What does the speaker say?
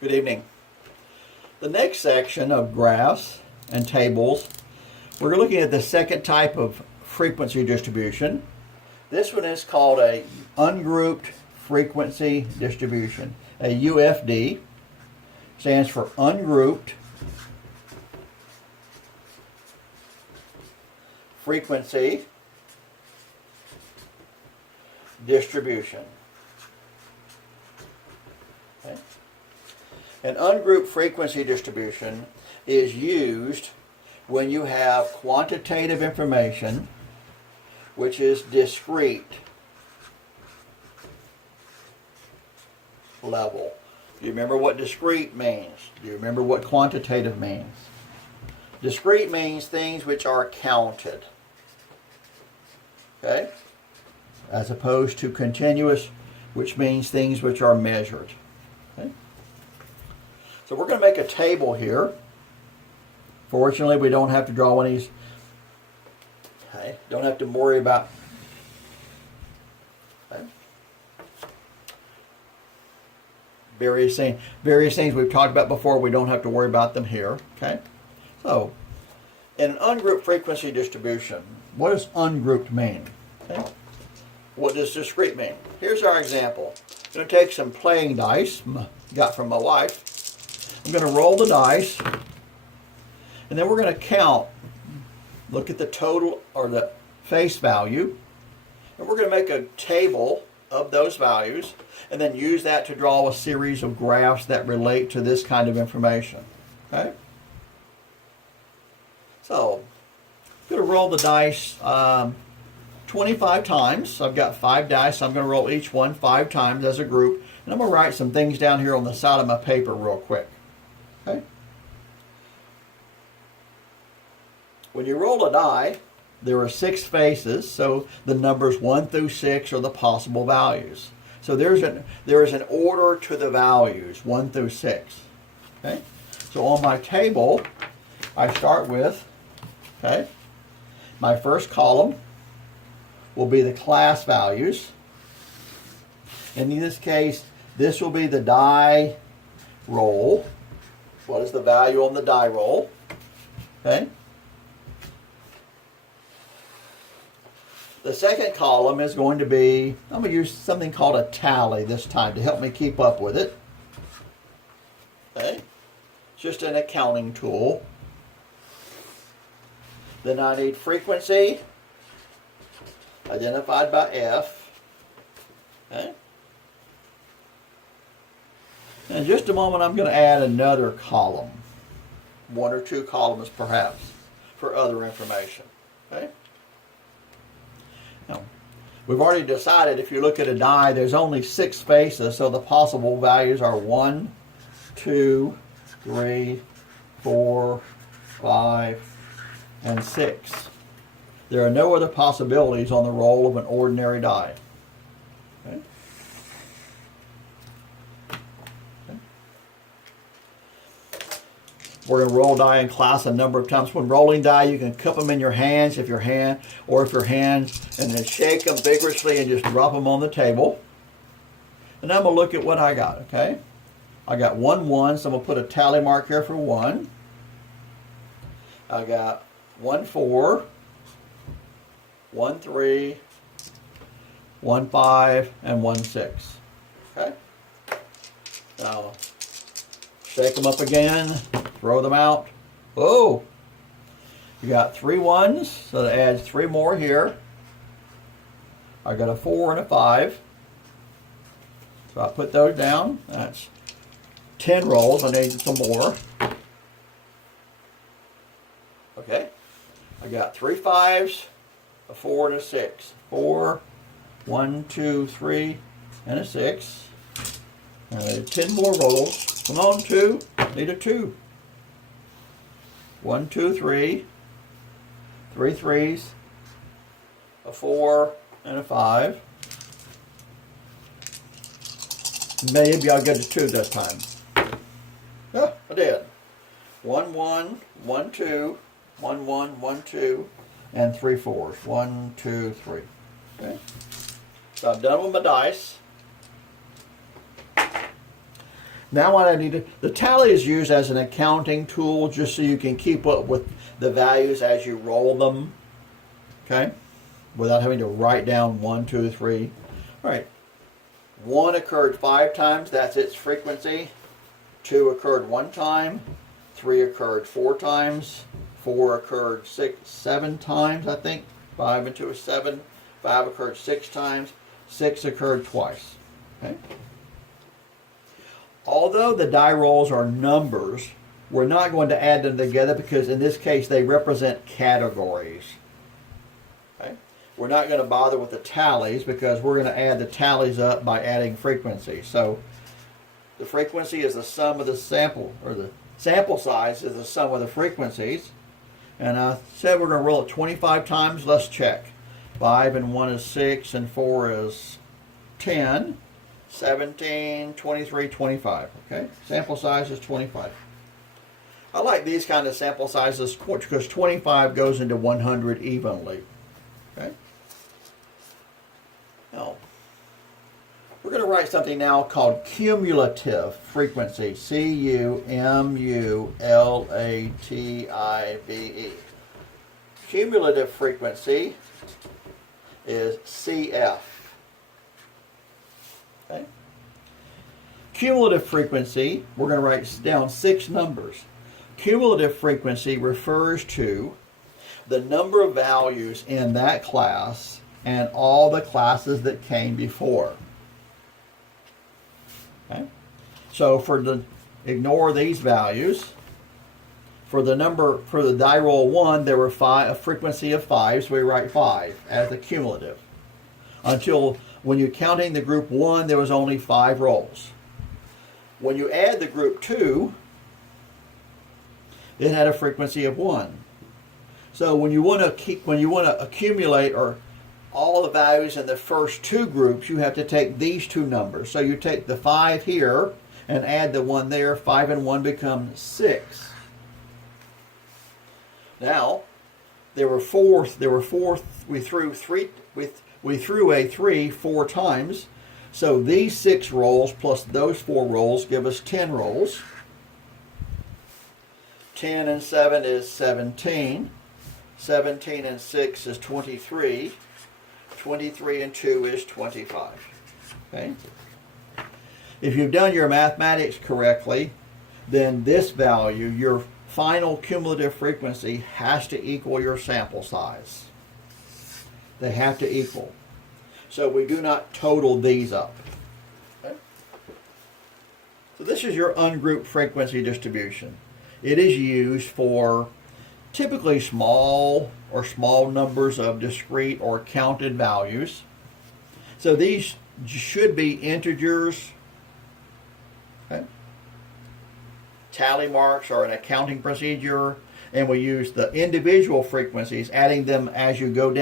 Good evening. The next section of graphs and tables, we're looking at the second type of frequency distribution. This one is called a ungrouped frequency distribution. A UFD stands for ungrouped frequency distribution. Okay. An ungrouped frequency distribution is used when you have quantitative information which is discrete level. Do you remember what discrete means? Do you remember what quantitative means? Discrete means things which are counted, okay? As opposed to continuous, which means things which are measured. Okay? So we're going to make a table here. Fortunately, we don't have to draw one of these. Okay? Don't have to worry about. Okay? Various things we've talked about before. We don't have to worry about them here. Okay. So, in an ungrouped frequency distribution, what does ungrouped mean? Okay. What does discrete mean? Here's our example. I'm going to take some playing dice, got from my wife. I'm going to roll the dice, and then we're going to count. Look at the total or the face value, and we're going to make a table of those values, and then use that to draw a series of graphs that relate to this kind of information. Okay? So, I'm going to roll the dice 25 times. I've got 5 dice. I'm going to roll each one 5 times as a group. And I'm going to write some things down here on the side of my paper real quick. Okay? When you roll a die, there are 6 faces, so the numbers 1 through 6 are the possible values. So there is an order to the values, 1 through 6. Okay? So on my table, I start with, okay, my first column will be the class values. And in this case, this will be the die roll. What is the value on the die roll? Okay. The second column is going to be, I'm going to use something called a tally this time to help me keep up with it. Okay. It's just an accounting tool. Then I need frequency, identified by F. Okay. In just a moment, I'm going to add another column. 1 or 2 columns, perhaps, for other information. Okay. Now, we've already decided if you look at a die, there's only 6 faces, so the possible values are 1, 2, 3, 4, 5, and 6. There are no other possibilities on the roll of an ordinary die. Okay. Okay. We're going to roll die in class a number of times. When rolling die, you can cup them in your hands and then shake them vigorously and just drop them on the table. And I'm going to look at what I got, okay? I got 1, 1, so I'm going to put a tally mark here for 1. I got 1, 4, 1, 3, 1, 5, and 1, 6. Okay? Now, shake them up again, throw them out. Oh! You got 3 1s, so that adds 3 more here. I got a 4 and a 5. So I put those down. That's 10 rolls. I need some more. Okay. I got 3 5s, a 4 and a 6. 4, 1, 2, 3, and a 6. And I need 10 more rolls. Come on, 2. Need a 2. 1, 2, 3. 3 3s, a 4, and a 5. Maybe I'll get a 2 this time. Yeah, I did. 1 1, 1 2, 1 1, 1 2, and 3 4s. 1 2 3. Okay. So I'm done with my dice. Now what I need to, the tally is used as an accounting tool just so you can keep up with the values as you roll them, okay? Without having to write down 1, 2, 3. All right, 1 occurred 5 times, that's its frequency. 2 occurred 1 time. 3 occurred 4 times. 4 occurred 7 times, I think. 5 and 2 is 7. 5 occurred 6 times. 6 occurred twice. Okay. Although the die rolls are numbers, we're not going to add them together because in this case they represent categories. Okay. We're not going to bother with the tallies because we're going to add the tallies up by adding frequency. So the frequency is the sum of the sample, or the sample size is the sum of the frequencies. And I said we're going to roll it 25 times. Let's check. 5 and 1 is 6 and 4 is 10. 17, 23, 25. Okay, sample size is 25. I like these kind of sample sizes because 25 goes into 100 evenly. Okay. Now, we're going to write something now called cumulative frequency. C-U-M-U-L-A-T-I-V-E. Cumulative frequency is CF. Okay. Cumulative frequency, we're going to write down 6 numbers. Cumulative frequency refers to the number of values in that class and all the classes that came before. Okay. So ignore these values. For the die roll 1, there were a frequency of 5, so we write 5 as the cumulative. Until when you're counting the group 1, there was only 5 rolls. When you add the group 2, it had a frequency of 1. So when you want to accumulate or all the values in the first 2 groups, you have to take these 2 numbers. So you take the 5 here and add the 1 there. 5 and 1 become 6. Now, we threw a 3 4 times. So these 6 rolls plus those 4 rolls give us 10 rolls. 10 and 7 is 17. 17 and 6 is 23. 23 and 2 is 25. Okay? If you've done your mathematics correctly, then this value, your final cumulative frequency, has to equal your sample size. They have to equal. So we do not total these up. Okay? So this is your ungrouped frequency distribution. It is used for typically small numbers of discrete or counted values. So these should be integers. Okay? Tally marks are an accounting procedure, and we use the individual frequencies, adding them as you go down